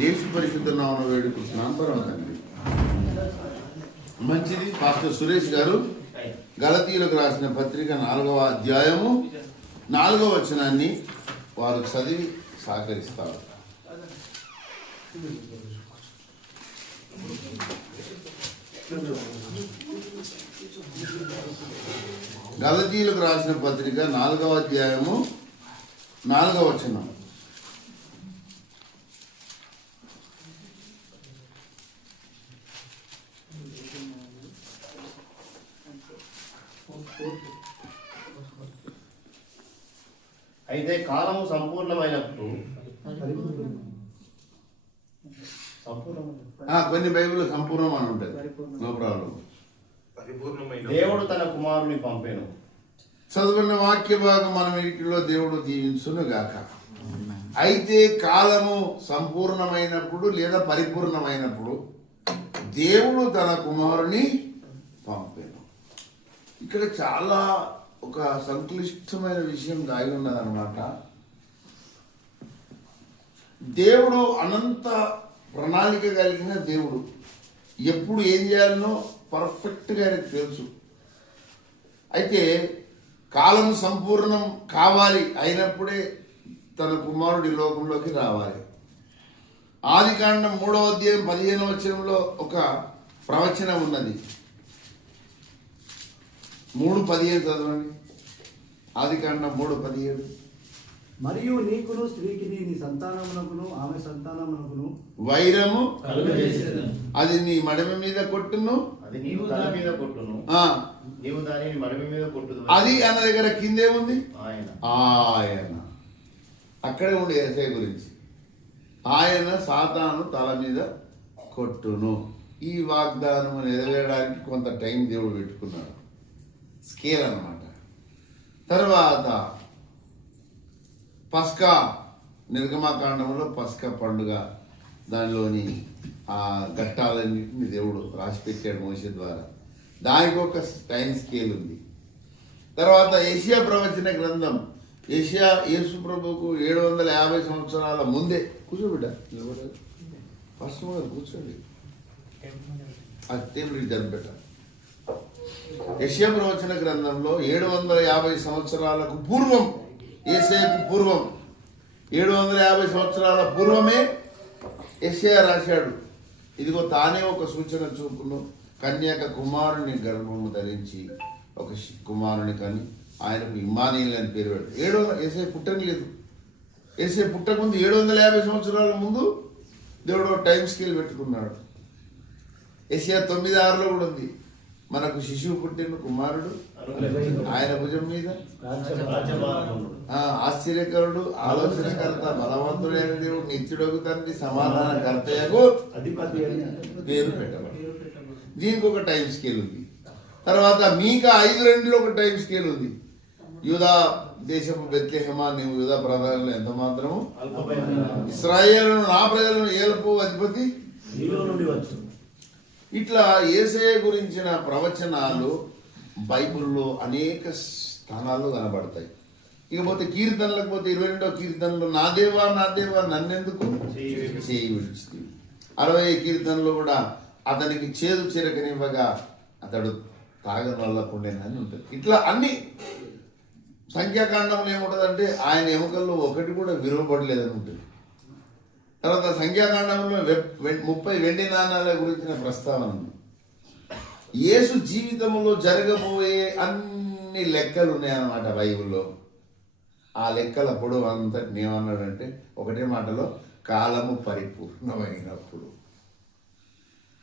యేసు పరిశుద్ధ నామమున వేడుకుంటున్నాను పరమ తండ్రి. మంచిది. పాస్టర్ సురేష్ గారు గలతీయులకు రాసిన పత్రిక 4వ అధ్యాయము 4వ వచనాన్ని వారు చదివి సహకరిస్తారు. గలతీయులకు రాసిన పత్రిక 4వ అధ్యాయము 4వ వచనం. అయితే కాలము సంపూర్ణమైనప్పుడు కొన్ని బైబిల్ సంపూర్ణం అని ఉంటుంది, నో ప్రాబ్లం. దేవుడు తన కుమారుని పంపెను. చదువుకున్న వాక్య భాగం మన వీటిలో దేవుడు దీవించును గాక. అయితే కాలము సంపూర్ణమైనప్పుడు లేదా పరిపూర్ణమైనప్పుడు దేవుడు తన కుమారుని పంపెను. ఇక్కడ చాలా ఒక సంక్లిష్టమైన విషయం దాగి ఉన్నదన్నమాట. దేవుడు అనంత ప్రణాళిక కలిగిన దేవుడు. ఎప్పుడు ఏం చేయాలనో పర్ఫెక్ట్గా ఆయనకు తెలుసు. అయితే కాలం సంపూర్ణం కావాలి అయినప్పుడే తన కుమారుడి లోకంలోకి రావాలి. ఆదికాండం 3వ అధ్యాయం 15వ వచనంలో ఒక ప్రవచనం ఉన్నది. 3:15 చదవండి. ఆదికాండం 3:17. మరియు నీకును స్త్రీకి నీ సంతానమునకును ఆమె సంతానమునకును వైరము అది నీ మడమ మీద కొట్టును, అది నీవు తల మీద కొట్టును, నీవు దానిని మడమ మీద కొట్టుదు. అది అన్న దగ్గర కిందేముంది? ఆయన. ఆయన అక్కడే ఉండే యేసయ్య గురించి. ఆయన సాతాను తల మీద కొట్టును. ఈ వాగ్దానం నెరవేరడానికి కొంత టైం దేవుడు పెట్టుకున్నాడు, స్కేల్ అన్నమాట. తర్వాత పస్కా, నిర్గమాకాండంలో పస్కా పండుగ, దానిలోని ఆ ఘట్టాలన్నింటినీ దేవుడు రాసిపెట్టాడు మోషే ద్వారా. దానికి ఒక టైం స్కేల్ ఉంది. తర్వాత యెషయా ప్రవచన గ్రంథం. యెషయా యేసు ప్రభువుకు 750 సంవత్సరాల ముందే. కూర్చోబిడ్డ, ఫస్ట్ కూర్చోండి, ఆ టేబుల్ జరిపెట్ట. యెషయా ప్రవచన గ్రంథంలో 750 సంవత్సరాలకు పూర్వం, యేసయ్యకు పూర్వం 750 సంవత్సరాల పూర్వమే యెషయా రాశాడు. ఇదిగో తానే ఒక సూచన చూపును, కన్యక కుమారుని గర్భము ధరించి ఒక కుమారుని కని ఆయనకు ఇమ్మానుయేలు అని పేరు పెట్టాడు. యేసయ్య పుట్టని లేదు. యేసయ్య పుట్టకముందు 750 సంవత్సరాల ముందు దేవుడు టైం స్కేల్ పెట్టుకున్నాడు. యెషయా 9:6లో కూడా ఉంది, మనకు శిశువు పుట్టిన కుమారుడు, ఆయన భుజం మీద ఆశ్చర్యకరుడు, ఆలోచనకర్త, బలవంతుడైన దేవుడు, నిత్యుడగు తండ్రి, సమాధానకర్తయగు పేరు పెట్టబడి. దీనికి ఒక టైం స్కేల్ ఉంది. తర్వాత మీకా 5:2లో ఒక టైం స్కేల్ ఉంది. యూదా దేశము బెత్లెహేమా, నీవు యూదా ప్రధానంలో ఎంత మాత్రము ఇశ్రాయేలును నా ప్రజలను ఏలుపు అధిపతి నుండి వచ్చు. ఇట్లా యేసయ్య గురించిన ప్రవచనాలు బైబిల్లో అనేక స్థానాల్లో కనబడతాయి. ఇకపోతే కీర్తనలకు పోతే 22వ కీర్తనలో నా దేవా నా దేవా నన్నెందుకు చేయి విడిచితివి. 60వ కీర్తనలో కూడా అతనికి చేదు చిరకనివ్వగా అతడు తాగని వల్ల పుండేనని ఉంటుంది. ఇట్లా అన్ని సంఖ్యాకాండంలో ఏముంటుందంటే ఆయన ఎముకల్లో ఒకటి కూడా విలువబడలేదని ఉంటుంది. తర్వాత సంఖ్యాకాండంలో 30 వెండి నాణాల గురించిన ప్రస్తావన ఉంది. యేసు జీవితంలో జరగబోయే అన్ని లెక్కలు ఉన్నాయన్నమాట బైబిల్లో. ఆ లెక్కల పొడవు అంతటిని ఏమన్నాడంటే ఒకటే మాటలో, కాలము పరిపూర్ణమైనప్పుడు.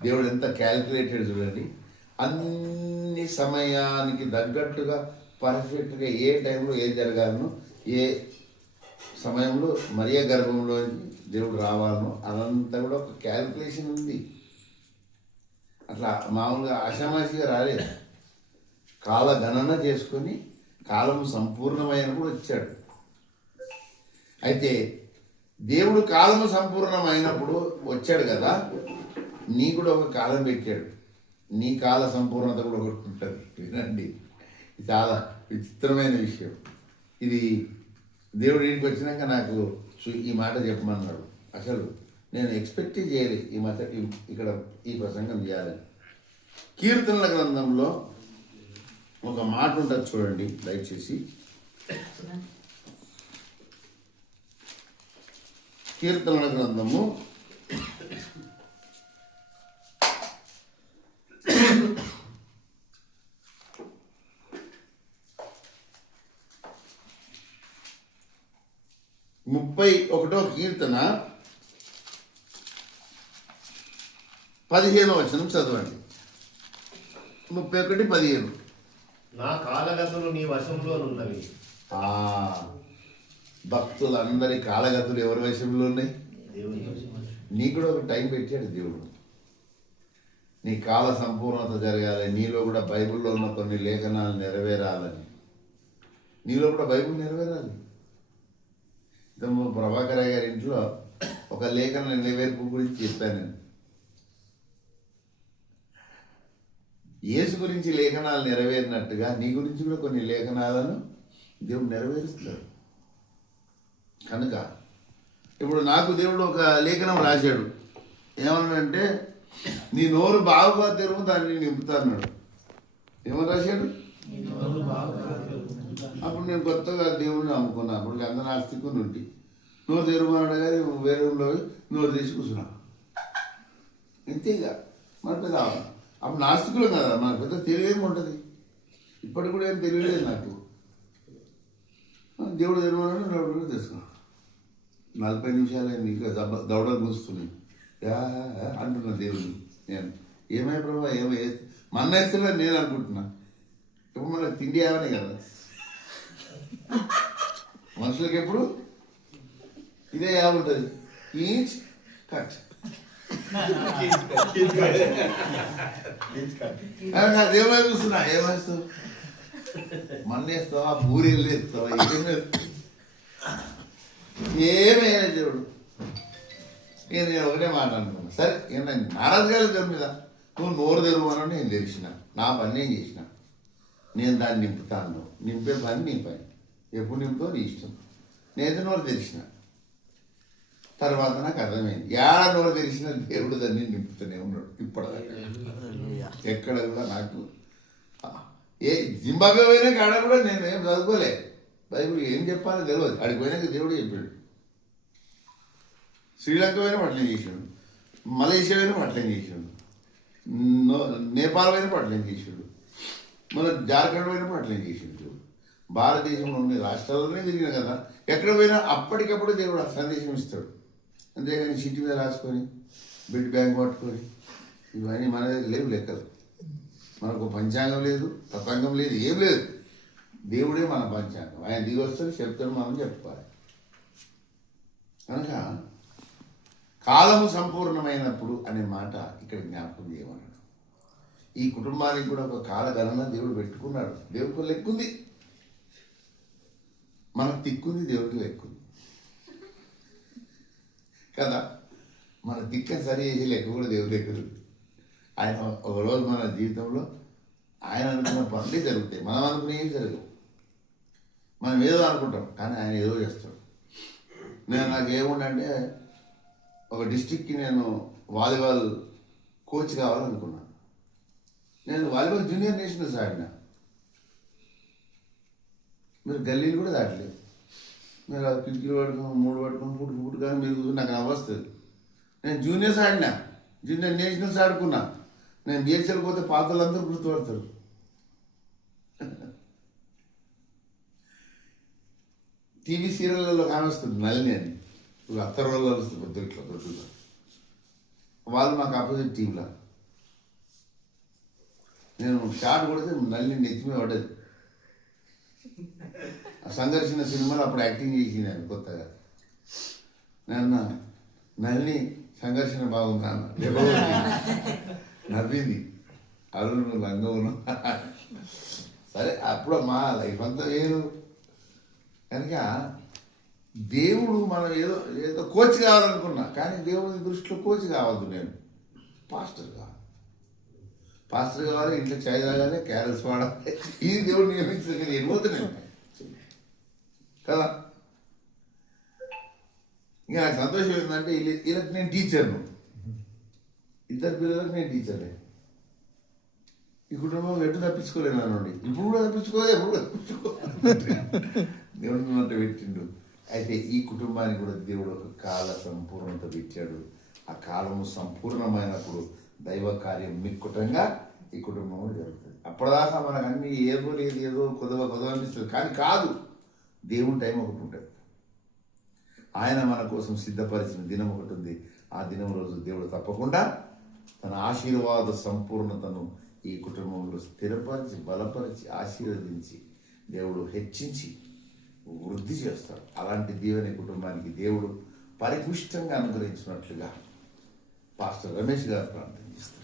దేవుడు ఎంత క్యాల్కులేటెడ్ చూడండి. అన్ని సమయానికి తగ్గట్టుగా పర్ఫెక్ట్గా ఏ టైంలో ఏది జరగాలనో, ఏ సమయంలో మరియ గర్భంలో దేవుడు రావాలనో అదంతా కూడా ఒక క్యాల్కులేషన్ ఉంది. అట్లా మామూలుగా ఆషామాషిగా రాలేదు. కాల గణన చేసుకొని కాలం సంపూర్ణమైనప్పుడు వచ్చాడు. అయితే దేవుడు కాలము సంపూర్ణమైనప్పుడు వచ్చాడు కదా, నీ కూడా ఒక కాలం పెట్టాడు. నీ కాల సంపూర్ణత కూడా ఒకటి ఉంటుంది. వినండి, చాలా విచిత్రమైన విషయం ఇది. దేవుడు ఇంటికి వచ్చినాక నాకు ఈ మాట చెప్పమన్నాడు. అసలు నేను ఎక్స్పెక్ట్ చేయలేదు ఈ మధ్య ఇక్కడ ఈ ప్రసంగం చేయాలని. కీర్తనల గ్రంథంలో ఒక మాట ఉంటుంది చూడండి దయచేసి. కీర్తనల గ్రంథము 31వ కీర్తన 15వ వచనం చదవండి. 31:15. నా కాలగతులు నీ వశంలోనున్నవి. భక్తులందరి కాలగతులు ఎవరి వశంలో ఉన్నాయి? దేవుని వశం. నీకు కూడా ఒక టైం పెట్టాడు దేవుడు. నీ కాల సంపూర్ణత జరగాలి, నీలో కూడా బైబిల్లో ఉన్న కొన్ని లేఖనాలు నెరవేరాలని. నీలో కూడా బైబిల్ నెరవేరాలి. ప్రభాకర్ గారి ఇంట్లో ఒక లేఖన నెరవేర్పు గురించి చెప్పాను నేను. యేసు గురించి లేఖనాలు నెరవేరినట్టుగా నీ గురించి కూడా కొన్ని లేఖనాలను దేవుడు నెరవేరుస్తాడు. కనుక ఇప్పుడు నాకు దేవుడు ఒక లేఖనం రాశాడు. ఏమన్నాడంటే నీ నోరు బాగుగా తెరువు దాన్ని నింపుతాన్నాడు. ఏమని రాశాడు? అప్పుడు నేను కొత్తగా దేవుడిని నమ్ముకున్నా. అప్పుడు అంత నాస్తికుని ఉండి నోరు తెరుమన్నాడు కానీ వేరే రూమ్లో నోరు తీసి కూర్చున్నా. ఇంతేగా మన పెద్ద అప్పుడు నాస్తికులం కదా, మన పెద్ద తెలివేమి ఉంటుంది. ఇప్పటికి కూడా ఏం తెలియలేదు నాకు. దేవుడు తెరుమన్నాడు, నోరు కూడా తెచ్చుకున్నా. 40 నిమిషాలు అయింది, ఇంకా దవడలు కూస్తున్నాయి అంటున్నా దేవుడిని. నేను ఏమై ప్రభావ ఏమై మన వేస్తున్నా నేను అనుకుంటున్నా. ఇప్పుడు మనకు తిండి ఏమనే కదా, మనుషులకి ఎప్పుడు ఇదే ఏముంటుంది, ఈచ్ కట్. దేవుడు చూస్తున్నా ఏమేస్తావు, మన్నేస్తావా, బూరెలు వేస్తావా, ఏమయ్యా దేవుడు. నేను ఒకటే మాట అనుకున్నా, సరే నేను నారాజుగా దేవుడి మీద నువ్వు నోరు తెరువనని నేను తెరిచిన, నా పని నేను చేసిన, నేను దాన్ని నింపుతాను. నింపే పని నీ పని, ఎప్పుడు నింపుతో నీ ఇష్టం. నేను నోరు తెరిచిన తర్వాత నాకు అర్థమైంది, ఏడా నోరు తెరిచిన దేవుడు దాన్ని నింపుతూనే ఉన్నాడు. ఇప్పటిదాకా ఎక్కడ కూడా నాకు ఏ జింబాబే పోయినా కాడ కూడా నేను ఏం చదువుకోలే, బైబిల్ ఏం చెప్పాలో తెలియదు. అడిగి పోయినాక దేవుడు చెప్పాడు. శ్రీలంక పోయినా అట్లే చేసాడు, మలేషియా పోయినా అట్లే చేసాడు, నేపాల్ పోయినప్పుడు అట్లే చేసాడు, మన జార్ఖండ్ పోయినప్పుడు అట్లే చేసాడు. భారతదేశంలో ఉన్న రాష్ట్రాల్లోనే తిరిగిన కదా, ఎక్కడ పోయినా అప్పటికప్పుడు దేవుడు సందేశం ఇస్తాడు. అంతేగాని సిటీ మీద రాసుకొని బిడ్ బ్యాంక్ పట్టుకొని ఇవన్నీ మన దగ్గర లేవు లెక్కలు. మనకు పంచాంగం లేదు, తతంగం లేదు, ఏం లేదు. దేవుడే మన పంచాంగం. ఆయన దిగి వస్తే చెప్తాడు, మనం చెప్పుకోవాలి. కనుక కాలము సంపూర్ణమైనప్పుడు అనే మాట ఇక్కడ జ్ఞాపకం చేయమన్నాడు. ఈ కుటుంబానికి కూడా ఒక కాలగణన దేవుడు పెట్టుకున్నాడు. దేవుడికి లెక్కుంది, మనకు తిక్కుంది, దేవుడికి లెక్కుంది కదా. మన దిక్కని సరి చేసే లెక్క కూడా దేవుడి లెక్కలు. ఆయన ఒకరోజు మన జీవితంలో ఆయన అనుకున్న పనులే జరుగుతాయి, మనం అనుకునేవి జరగవు. మనం ఏదో అనుకుంటాం కానీ ఆయన ఏదో చేస్తాడు. నాకు ఏముండంటే ఒక డిస్టిక్కి నేను వాలీబాల్ కోచ్ కావాలనుకున్నాను. నేను వాలీబాల్ జూనియర్ నేషనల్స్ ఆడినా. మీరు గల్లీలు కూడా దాటలేదు. మీరు అది కిటికీలు పట్టుకుని 3 పట్టుకుని ఫుట్ కానీ మీరు కూర్చొని నాకు నవ్వొస్తుంది. నేను జూనియర్స్ ఆడినా, జూనియర్ నేషనల్స్ ఆడుకున్నా. నేను బిహెచ్ఎల్ పోతే పాత్రలందరూ గుర్తుపడతారు. టీవీ సీరియళ్ళలో కానొస్తుంది నల్లిని అని, ఇప్పుడు అత్తర్వల్లో వస్తుంది పొద్దుట్లో దొరుకుతా. వాళ్ళు మాకు ఆపోజిట్ టీంలో. నేను షాట్ కొడితే నల్లిని నెత్తిమే పడ్డది. సంఘర్షణ సినిమాలో అప్పుడు యాక్టింగ్ చేసి నేను కొత్తగా. నేను నల్లి సంఘర్షణ బాగుందా అన్న, నవ్వింది. అరుణ్ నువ్వు లంగవును. సరే అప్పుడు మా లైఫ్ అంతా వేరు. కనుక దేవుడు మనం ఏదో ఏదో కోచ్ కావాలనుకున్నా, కానీ దేవుడి దృష్టిలో కోచ్ కావద్దు. నేను పాస్టర్ కావాలి. పాస్టర్ కావాలి, ఇంట్లో చాయ్ తాగాలి, క్యారెల్స్ వాడాలి. ఇది దేవుడు నియమించలేదు. నేను పోతున్నాను కదా. ఇంకా నాకు సంతోషం ఏంటంటే వీళ్ళకి నేను టీచర్ను, ఇద్దరు పిల్లలకు నేను టీచర్నే. ఈ కుటుంబం ఎటు తప్పించుకోలేను అనండి, ఇప్పుడు కూడా తప్పించుకోలేదు, ఎప్పుడు కూడా దేవుడు మిమ్మల్ని పెట్టిండు. అయితే ఈ కుటుంబానికి కూడా దేవుడు ఒక కాల సంపూర్ణత పెట్టాడు. ఆ కాలము సంపూర్ణమైనప్పుడు దైవ కార్యం మిక్కుటంగా ఈ కుటుంబంలో జరుగుతుంది. అప్పటిదాకా మనకు అన్ని ఏదో లేదు, ఏదో కొద్దిగా అనిపిస్తుంది, కానీ కాదు. దేవుని టైం ఒకటి ఉంటుంది. ఆయన మన కోసం సిద్ధపరిచిన దినం ఒకటి ఉంది. ఆ దినం రోజు దేవుడు తప్పకుండా తన ఆశీర్వాద సంపూర్ణతను ఈ కుటుంబంలో స్థిరపరిచి, బలపరిచి, ఆశీర్వదించి దేవుడు హెచ్చించి వృద్ధి చేస్తాడు. అలాంటి దీవెన కుటుంబానికి దేవుడు పరిపుష్టంగా అనుగ్రహించినట్లుగా పాస్టర్ రమేష్ గారు ప్రార్థన చేస్తారు.